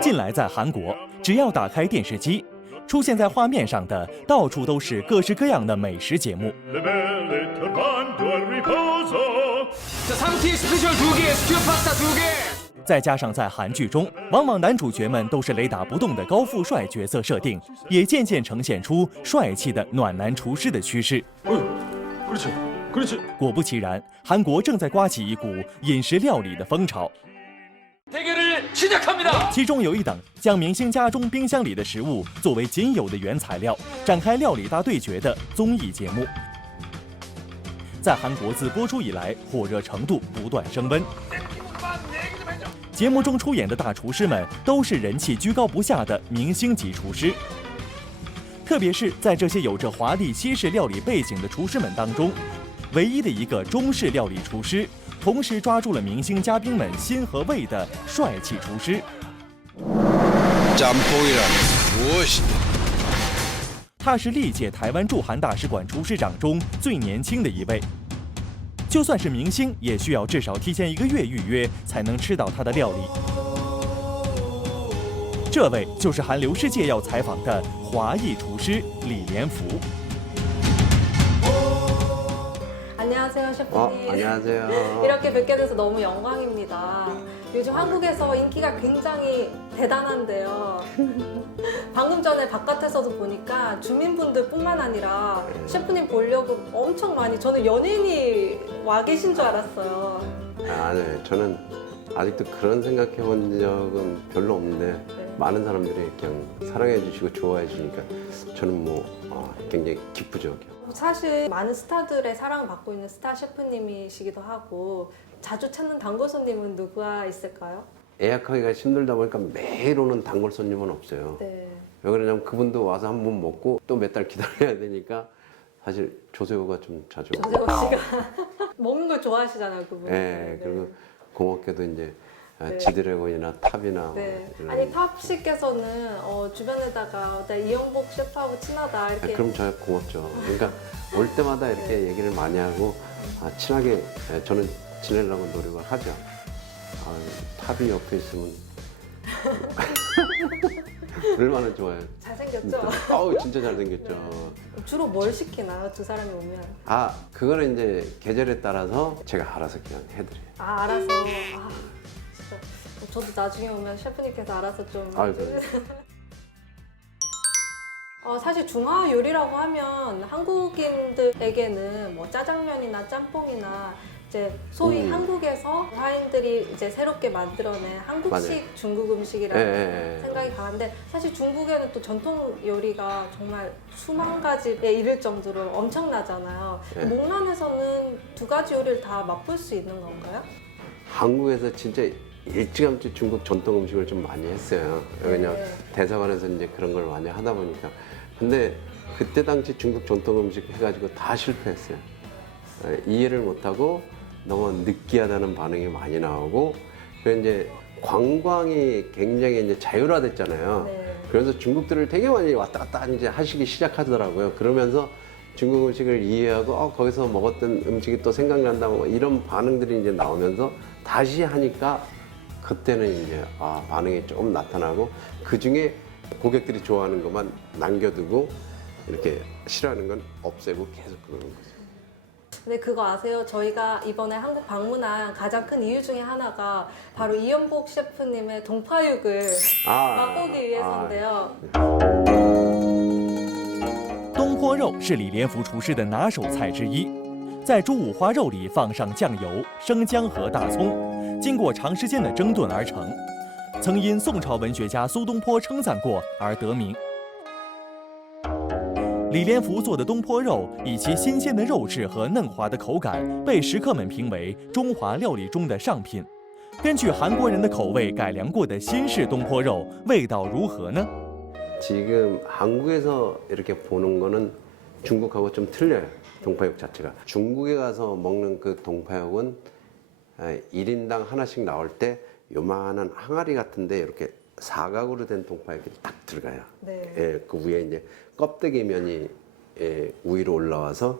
近来在韩国，只要打开电视机，出现在画面上的到处都是各式各样的美食节目。再加上在韩剧中，往往男主角们都是雷打不动的高富帅角色设定，也渐渐呈现出帅气的暖男厨师的趋势。果不其然，韩国正在刮起一股饮食料理的风潮。其中有一档将明星家中冰箱里的食物作为仅有的原材料，展开料理大对决的综艺节目，在韩国自播出以来，火热程度不断升温。节目中出演的大厨师们都是人气居高不下的明星级厨师，特别是在这些有着华丽西式料理背景的厨师们当中，唯一的一个中式料理厨师，同时抓住了明星嘉宾们心和胃的帅气厨师。他是历届台湾驻韩大使馆厨师长中最年轻的一位，就算是明星，也需要至少提前1个月预约才能吃到他的料理。这位就是韩流世界要采访的华裔厨师李连福。안녕하세요, 셰프님. 안녕하세요. 이렇게 뵙게 돼서 너무 영광입니다. 요즘 한국에서 인기가 굉장히 대단한데요. 방금 전에 바깥에서도 보니까 주민분들뿐만 아니라 셰프님 보려고 엄청 많이, 저는 연예인이 와 계신 줄 알았어요. 네. 저는 아직도 그런 생각해 본 적은 별로 없는데 많은 사람들이 그냥 사랑해 주시고 좋아해 주니까 저는 굉장히 기쁘죠. 사실 많은 스타들의 사랑을 받고 있는 스타 셰프님이시기도 하고, 자주 찾는 단골 손님은 누가 있을까요? 예약하기가 힘들다 보니까 매일 오는 단골 손님은 없어요. 네. 왜 그러냐면 그분도 와서 한 번 먹고 또 몇 달 기다려야 되니까 사실 조세호가 좀 자주 조세호 씨가 먹는 걸 좋아하시잖아요, 그분. 네, 그리고 고맙게도 이제 지드래곤이나 탑이나 네. 이런. 아니 탑 씨께서는 주변에다가 나 이영복 셰프하고 친하다 이렇게. 그럼 저 고맙죠. 그러니까 올 때마다 이렇게 얘기를 많이 하고 친하게 저는 지내려고 노력을 하죠. 탑이 옆에 있으면 얼마나 좋아요. 잘생겼죠? 진짜 잘생겼죠. 주로 뭘 시키나요? 두 사람이 오면? 그거는 이제 계절에 따라서 제가 알아서 그냥 해드려요. 알아서. 진짜. 저도 나중에 오면 셰프님께서 알아서 좀. 그래. 사실 중화 요리라고 하면 한국인들에게는 뭐 짜장면이나 짬뽕이나 이제 소위 한국에서 화인들이 이제 새롭게 만들어낸 한국식 맞아요. 중국 음식이라는 생각이 강한데, 사실 중국에는 또 전통 요리가 정말 수만 가지에 이를 정도로 엄청나잖아요. 목란에서는 두 가지 요리를 다 맛볼 수 있는 건가요? 한국에서 진짜 일찌감치 중국 전통 음식을 좀 많이 했어요. 왜냐면 대사관에서 이제 그런 걸 많이 하다 보니까. 근데 그때 당시 중국 전통 음식 해가지고 다 실패했어요. 이해를 못하고 너무 느끼하다는 반응이 많이 나오고, 그래서 이제 관광이 굉장히 이제 자율화됐잖아요. 그래서 중국들을 되게 많이 왔다 갔다 이제 하시기 시작하더라고요. 그러면서 중국 음식을 이해하고 거기서 먹었던 음식이 또 생각난다, 뭐 이런 반응들이 이제 나오면서 다시 하니까 그때는 이제 반응이 조금 나타나고, 그 중에 고객들이 좋아하는 것만 남겨두고 이렇게 싫어하는 건 없애고 계속 그러는 거죠. 근데 그거 아세요? 저희가 이번에 한국 방문한 가장 큰 이유 중에 하나가 바로 이연복 셰프님의 동파육을 맛보기 위해서인데요. 东坡肉是李连福厨师的拿手菜之一，在猪五花肉里放上酱油、生姜和大葱，经过长时间的蒸炖而成，曾因宋朝文学家苏东坡称赞过而得名。李连福做的东坡肉以其新鲜的肉质和嫩滑的口感，被食客们评为中华料理中的上品。根据韩国人的口味改良过的新式东坡肉，味道如何呢？ 지금 한국에서 이렇게 보는 거는 중국하고 좀 틀려요. 동파육 자체가. 중국에 가서 먹는 그 동파육은 1인당 하나씩 나올 때 요만한 항아리 같은데 이렇게 사각으로 된 동파육이 딱 들어가요. 그 위에 이제 껍데기 면이 위로 올라와서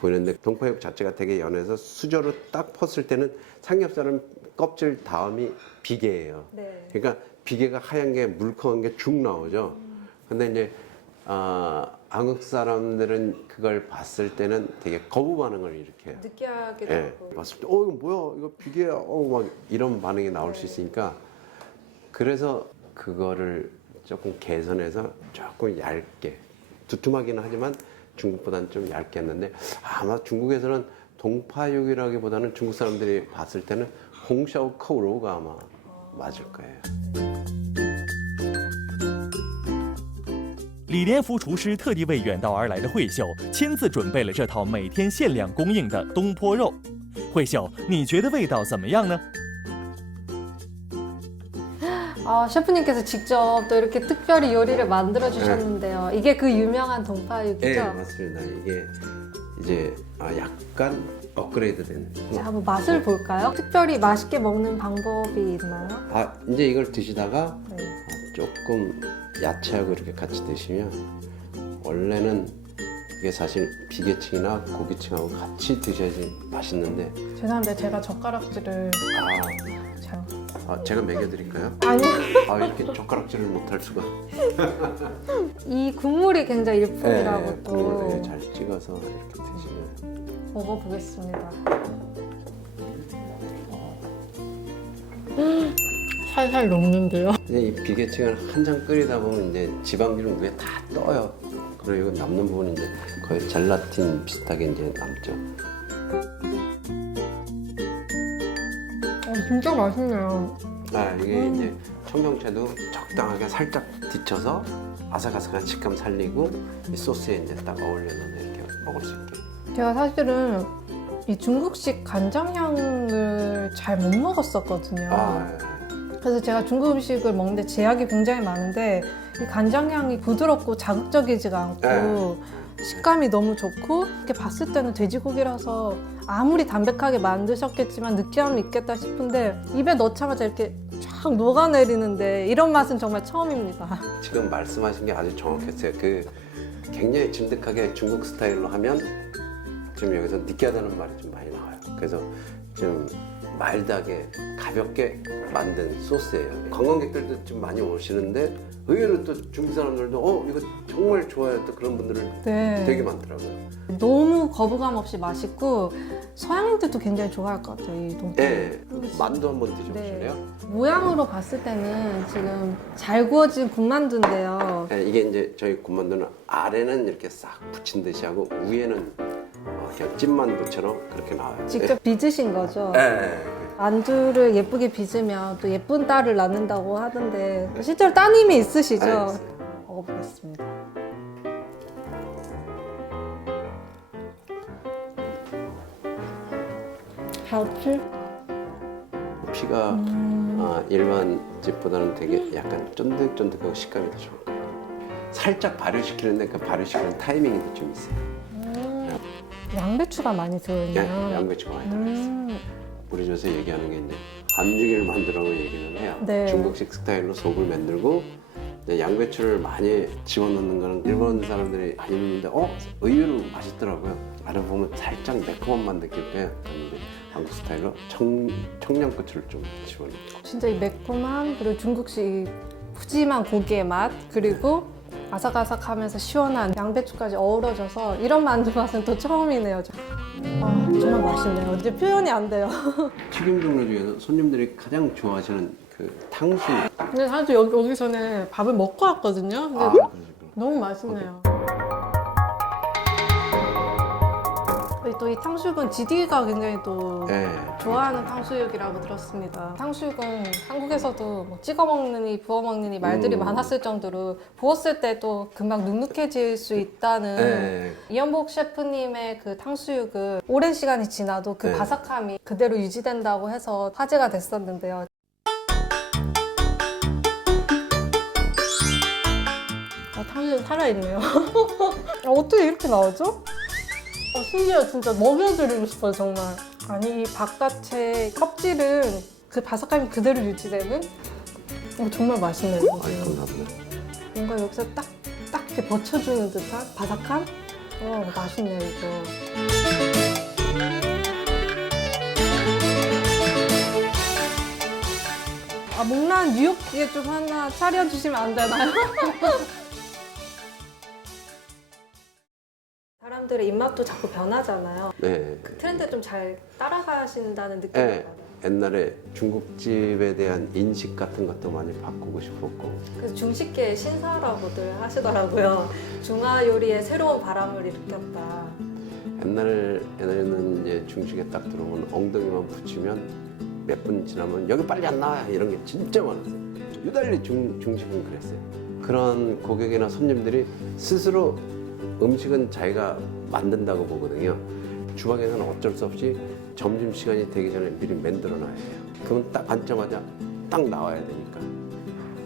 보이는데, 동파육 자체가 되게 연해서 수저로 딱 펐을 때는 삼겹살은 껍질 다음이 비계예요. 네. 그러니까 비계가 하얀 게 물컹한 게 죽 나오죠. 근데 이제 한국 사람들은 그걸 봤을 때는 되게 거부 반응을 일으켜요. 느끼하기도 예, 하고. 봤을 때, 이거 뭐야, 이거 비계야, 막 이런 반응이 나올 수 있으니까 그래서 그거를 조금 개선해서 조금 얇게, 두툼하기는 하지만 중국보다는 좀 얇게 했는데 아마 중국에서는 동파육이라기보다는 중국 사람들이 봤을 때는 홍샤오 커우로우가 아마 맞을 거예요. 李连福厨师特地为远道而来的慧秀亲自准备了这套每天限量供应的东坡肉。慧秀，你觉得味道怎么样呢？ 셰프님께서 직접 또 이렇게 특별히 요리를 만들어 주셨는데요. 이게 그 유명한 동파육이죠? 네, 맞습니다. 이게 이제 약간 업그레이드된. 자, 한번 맛을 볼까요? 특별히 맛있게 먹는 방법이 있나요? 이제 이걸 드시다가 네. 조금 야채하고 이렇게 같이 드시면 원래는 이게 사실 비계층이나 고기층하고 같이 드셔야지 맛있는데 죄송한데 제가 젓가락질을 제가 먹여드릴까요? 아니요. 이렇게 젓가락질을 못할 수가. 이 국물이 굉장히 일품이라고 네, 또 국물을 잘 찍어서 이렇게 드시면. 먹어보겠습니다. 살살 녹는데요. 근데 이 비계층을 한참 끓이다 보면 이제 지방기름 위에 다 떠요. 그리고 남는 부분은 이제 거의 젤라틴 비슷하게 이제 남죠. 진짜 맛있네요. 이게 이제 청경채도 적당하게 살짝 데쳐서 아삭아삭한 식감 살리고 이 소스에 이제 딱 어울려서 이렇게 먹을 수 있게. 제가 사실은 이 중국식 간장향을 잘 못 먹었었거든요. 그래서 제가 중국 음식을 먹는데 제약이 굉장히 많은데 이 간장향이 부드럽고 자극적이지가 않고 식감이 너무 좋고 이렇게 봤을 때는 돼지고기라서 아무리 담백하게 만드셨겠지만 느끼함이 있겠다 싶은데 입에 넣자마자 이렇게 쫙 녹아내리는데 이런 맛은 정말 처음입니다. 지금 말씀하신 게 아주 정확했어요. 굉장히 진득하게 중국 스타일로 하면 지금 여기서 느끼하다는 말이 좀 많이 나와요. 그래서 좀 마일드하게 가볍게 만든 소스예요. 관광객들도 좀 많이 오시는데 의외로 또 중국 사람들도 이거 정말 좋아요. 또 그런 분들은 되게 많더라고요. 너무 거부감 없이 맛있고 서양인들도 굉장히 좋아할 것 같아요. 이 동태. 네, 만두 한번 드셔보실래요? 모양으로 봤을 때는 지금 잘 구워진 군만두인데요. 네, 이게 이제 저희 군만두는 아래는 이렇게 싹 붙인 듯이 하고 위에는 그냥 찐만두처럼 그렇게 나와요. 직접 빚으신 거죠? 네. 만두를 예쁘게 빚으면 또 예쁜 딸을 낳는다고 하던데 실제로 따님이 있으시죠? 있어요. 먹어보겠습니다. 갈치? 피가 일반 집보다는 되게 약간 쫀득쫀득하고 식감이 더 좋을 거예요. 살짝 발효시키는데 그 발효시키는 타이밍이 좀 있어요. 양배추가 많이 들어있네요. 양배추가 많이 들어있어요. 우리 요새 얘기하는 게 이제 반죽을 만들라고 얘기를 해요. 네. 중국식 스타일로 속을 만들고 이제 양배추를 많이 집어넣는 거는 일본 사람들이 많이 먹는데 의외로 맛있더라고요. 알아보면 살짝 매콤한 맛 느낄 때 한국 스타일로 청양고추를 좀 집어넣고. 진짜 이 매콤한 그리고 중국식 푸짐한 고기의 맛 그리고 아삭아삭하면서 시원한 양배추까지 어우러져서 이런 만두 맛은 또 처음이네요. 정말 맛있네요. 이제 표현이 안 돼요. 튀김 종류 중에서 손님들이 가장 좋아하시는 그 탕수육. 근데 사실 여기 전에 밥을 먹고 왔거든요. 근데 그러시구나. 너무 맛있네요. 또 이 탕수육은 지디가 굉장히 또 네. 좋아하는 탕수육이라고 들었습니다. 탕수육은 한국에서도 뭐 찍어 먹느니 부어 먹느니 말들이 많았을 정도로 부었을 때도 금방 눅눅해질 수 있다는 네. 이연복 셰프님의 그 탕수육은 오랜 시간이 지나도 그 네. 바삭함이 그대로 유지된다고 해서 화제가 됐었는데요. 탕수육 살아있네요. 어떻게 이렇게 나오죠? 심지어 진짜 먹여드리고 싶어요, 정말. 아니, 이 바깥의 껍질은 그 바삭함이 그대로 유지되는? 정말 맛있네요. 이거. 감사합니다. 뭔가 여기서 딱 이렇게 버쳐주는 듯한 바삭함? 맛있네요, 이거. 아, 목란 뉴욕기계 좀 하나 차려주시면 안 되나요? 사람들의 입맛도 자꾸 변하잖아요. 네. 그 트렌드 좀 잘 따라가신다는 느낌이 네. 받아요. 옛날에 중국집에 대한 인식 같은 것도 많이 바꾸고 싶었고 그래서 중식계 신사라고들 하시더라고요. 중화 요리에 새로운 바람을 일으켰다. 옛날에는 이제 중식에 딱 들어오면 엉덩이만 붙이면 몇 분 지나면 여기 빨리 안 나와 이런 게 진짜 많았어요. 유달리 중식은 그랬어요. 그런 고객이나 손님들이 스스로 음식은 자기가 만든다고 보거든요. 주방에서는 어쩔 수 없이 점심시간이 되기 전에 미리 만들어 놔야 돼요. 그러면 딱 앉자마자 딱 나와야 되니까.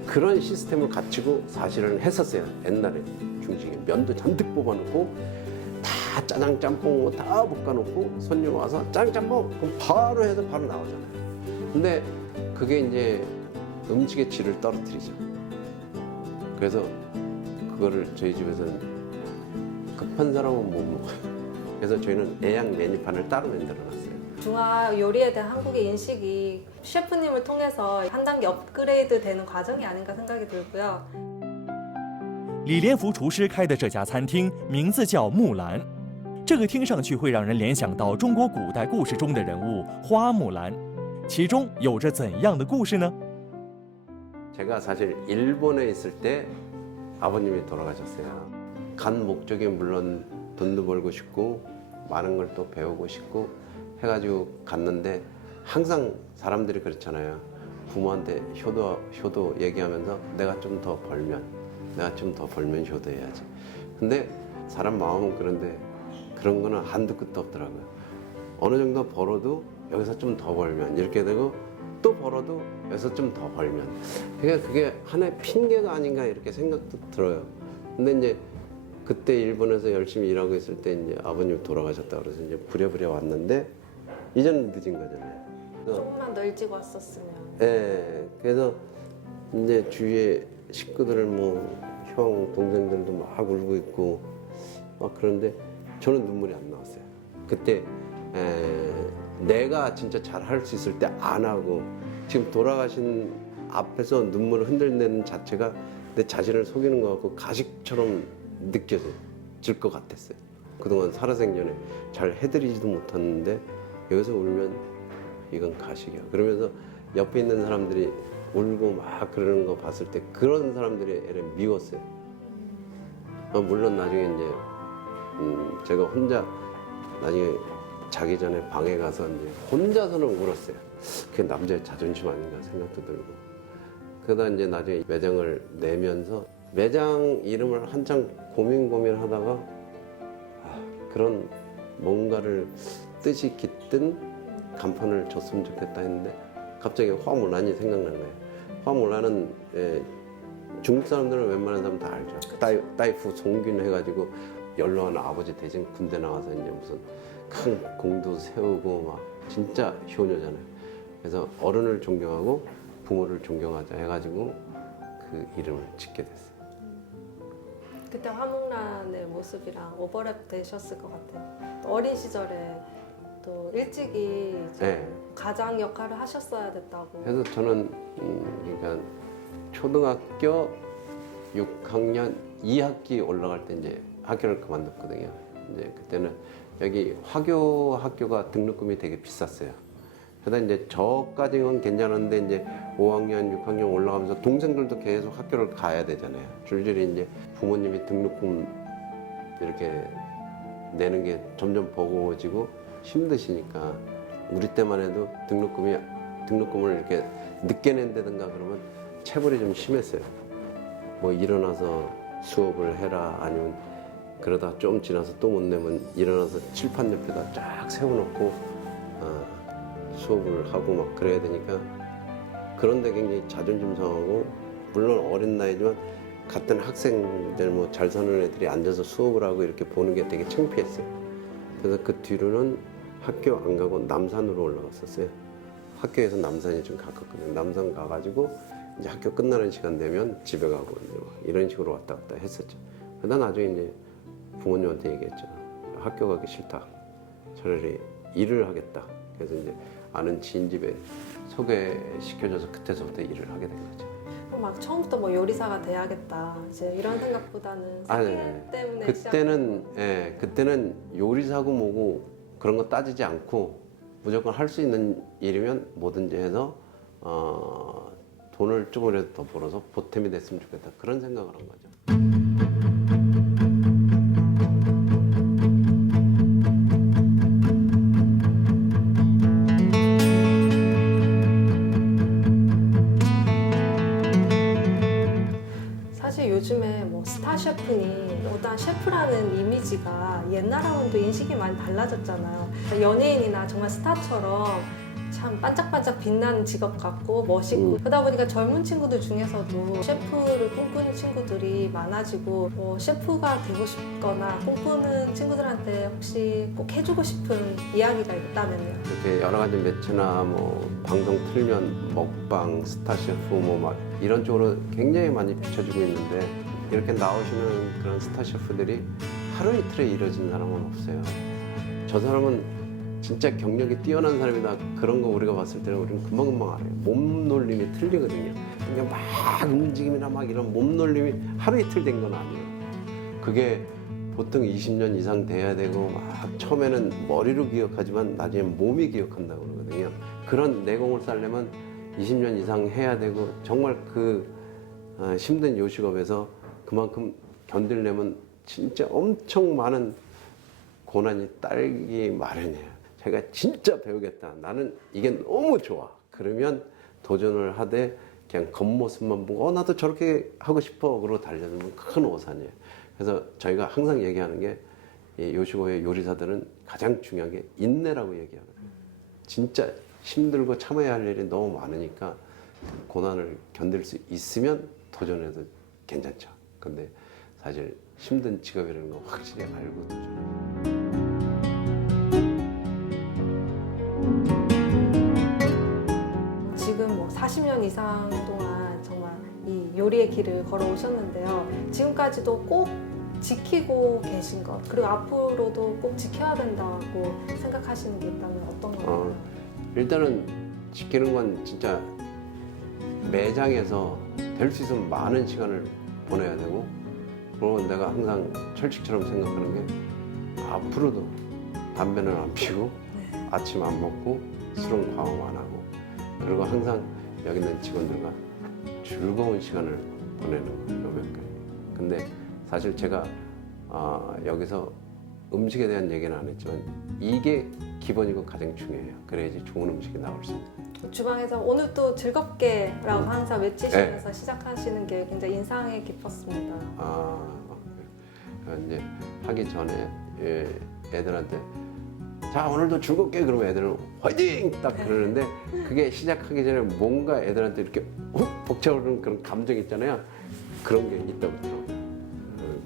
그런 시스템을 갖추고 사실은 했었어요. 옛날에 중식에 면도 잔뜩 뽑아놓고 다 짜장 짬뽕 뭐 다 볶아놓고 손님 와서 짜장 짬뽕 그럼 바로 해서 바로 나오잖아요. 근데 그게 이제 음식의 질을 떨어뜨리죠. 그래서 그거를 저희 집에서는 급한 사람은 못 먹어요. 그래서 저희는 예약 메뉴판을 따로 만들어놨어요. 중화 요리에 대한 한국의 인식이 셰프님을 통해서 한 단계 업그레이드 되는 과정이 아닌가 생각이 들고요. 李连福厨师开的这家餐厅名字叫木兰，这个听上去会让人联想到中国古代故事中的人物花木兰，其中有着怎样的故事呢？ 제가 사실 일본에 있을 때 아버님이 돌아가셨어요. 간 목적이 물론 돈도 벌고 싶고 많은 걸 또 배우고 싶고 해가지고 갔는데 항상 사람들이 그렇잖아요. 부모한테 효도 얘기하면서 내가 좀 더 벌면 효도해야지. 근데 사람 마음은 그런데 그런 거는 한두 끝도 없더라고요. 어느 정도 벌어도 여기서 좀 더 벌면 이렇게 되고 또 벌어도 여기서 좀 더 벌면 그러니까 그게 하나의 핑계가 아닌가 이렇게 생각도 들어요. 근데 이제 그때 일본에서 열심히 일하고 있을 때 이제 아버님 돌아가셨다 그래서 이제 부랴부랴 왔는데 이제는 늦은 거잖아요. 그래서 조금만 더 일찍 왔었으면. 예, 그래서 이제 주위에 식구들 뭐 형 동생들도 막 울고 있고 막 그런데 저는 눈물이 안 나왔어요. 그때 내가 진짜 잘 할 수 있을 때 안 하고 지금 돌아가신 앞에서 눈물을 흔들내는 자체가 내 자신을 속이는 것 같고 가식처럼 느껴질 것 같았어요. 그동안 살아생전에 잘 해드리지도 못했는데 여기서 울면 이건 가식이야. 그러면서 옆에 있는 사람들이 울고 막 그러는 거 봤을 때 그런 사람들이 애를 미웠어요. 물론 나중에 이제 제가 혼자 나중에 자기 전에 방에 가서 이제 혼자서는 울었어요. 그게 남자의 자존심 아닌가 생각도 들고. 그러다 이제 나중에 매장을 내면서 매장 이름을 한창 고민하다가 그런 뭔가를 뜻이 깃든 간판을 줬으면 좋겠다 했는데 갑자기 화물란이 생각난 거예요. 화물란은 중국 사람들은 웬만한 사람 다 알죠. 따이프 송균 해가지고 연로한 아버지 대신 군대 나와서 이제 무슨 큰 공도 세우고 막 진짜 효녀잖아요. 그래서 어른을 존경하고 부모를 존경하자 해가지고 그 이름을 짓게 됐어요. 그때 화목란의 모습이랑 오버랩 되셨을 것 같아요. 또 어린 시절에 또 일찍이 이제 네. 가장 역할을 하셨어야 됐다고. 그래서 저는 그러니까 초등학교 6학년 2학기 올라갈 때 이제 학교를 그만뒀거든요. 이제 그때는 여기 화교 학교가 등록금이 되게 비쌌어요. 그러다 이제 저까지는 괜찮았는데 이제 5학년, 6학년 올라가면서 동생들도 계속 학교를 가야 되잖아요. 줄줄이 이제 부모님이 등록금 이렇게 내는 게 점점 버거워지고 힘드시니까 우리 때만 해도 등록금을 이렇게 늦게 낸다든가 그러면 체벌이 좀 심했어요. 뭐 일어나서 수업을 해라 아니면 그러다 좀 지나서 또 못 내면 일어나서 칠판 옆에다 쫙 세워놓고 수업을 하고 막 그래야 되니까 그런데 굉장히 자존심 상하고 물론 어린 나이지만 같은 학생들 뭐 잘 사는 애들이 앉아서 수업을 하고 이렇게 보는 게 되게 창피했어요. 그래서 그 뒤로는 학교 안 가고 남산으로 올라갔었어요. 학교에서 남산이 좀 가깝거든요. 남산 가가지고 이제 학교 끝나는 시간 되면 집에 가고 이제 이런 식으로 왔다 갔다 했었죠. 그러다 나중에 이제 부모님한테 얘기했죠. 학교 가기 싫다. 차라리 일을 하겠다. 그래서 이제 아는 지인 집에 소개시켜줘서 그때서부터 일을 하게 된 거죠. 그럼 막 처음부터 뭐 요리사가 돼야겠다 이제 이런 생각보다는 아니, 생일 때문에 그때는 요리사고 뭐고 그런 거 따지지 않고 무조건 할 수 있는 일이면 뭐든지 해서 돈을 조금이라도 더 벌어서 보탬이 됐으면 좋겠다 그런 생각을 한 거죠. 사실 요즘에 뭐 스타 셰프니 일단 셰프라는 이미지가 옛날하고는 또 인식이 많이 달라졌잖아요. 연예인이나 정말 스타처럼 참 반짝반짝 빛나는 직업 같고 멋있고 그러다 보니까 젊은 친구들 중에서도 셰프를 꿈꾸는 친구들이 많아지고 뭐 셰프가 되고 싶거나 꿈꾸는 친구들한테 혹시 꼭 해주고 싶은 이야기가 있다면요? 이렇게 여러 가지 매체나 뭐 방송 틀면 먹방, 스타 셰프 뭐 막 이런 쪽으로 굉장히 많이 비춰지고 있는데 이렇게 나오시는 그런 스타 셰프들이 하루 이틀에 이루어진 사람은 없어요. 저 사람은 진짜 경력이 뛰어난 사람이다 그런 거 우리가 봤을 때는 우리는 금방금방 알아요. 몸놀림이 틀리거든요. 그냥 막 움직임이나 막 이런 몸놀림이 하루 이틀 된 건 아니에요. 그게 보통 20년 이상 돼야 되고 막 처음에는 머리로 기억하지만 나중에 몸이 기억한다고 그러거든요. 그런 내공을 쌓려면 20년 이상 해야 되고 정말 그 힘든 요식업에서 그만큼 견디려면 진짜 엄청 많은 고난이 따르기 마련이에요. 제가 진짜 배우겠다. 나는 이게 너무 좋아. 그러면 도전을 하되 그냥 겉모습만 보고 나도 저렇게 하고 싶어. 그러고 달려들면 큰 오산이에요. 그래서 저희가 항상 얘기하는 게 이 요식업의 요리사들은 가장 중요한 게 인내라고 얘기하거든요. 진짜 힘들고 참아야 할 일이 너무 많으니까 고난을 견딜 수 있으면 도전해도 괜찮죠. 근데 사실 힘든 직업이라는 거 확실히 알고 도전해요. 지금 뭐 40년 이상 동안 정말 이 요리의 길을 걸어오셨는데요. 지금까지도 꼭 지키고 계신 것, 그리고 앞으로도 꼭 지켜야 된다고 생각하시는 게 있다면 어떤 건가요? 일단은 지키는 건 진짜 매장에서 될 수 있으면 많은 시간을 보내야 되고, 그리고 내가 항상 철칙처럼 생각하는 게 앞으로도 담배는 안 피우고 아침 안 먹고 술은 과음 안 하고, 그리고 항상 여기 있는 직원들과 즐거운 시간을 보내는 거예요. 몇 가지. 근데 사실 제가 여기서 음식에 대한 얘기는 안 했지만 이게 기본이고 가장 중요해요. 그래야지 좋은 음식이 나올 수 있어요. 주방에서 오늘 또 즐겁게라고 항상 외치시면서 시작하시는 게 굉장히 인상이 깊었습니다. 이제 하기 전에 애들한테 자 오늘도 즐겁게 그러면 애들은 화이팅 딱 그러는데 그게 시작하기 전에 뭔가 애들한테 이렇게 훅 벅차오르는 그런 감정 있잖아요. 그런 게 있다고 들어요.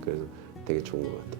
그래서 되게 좋은 것 같아요.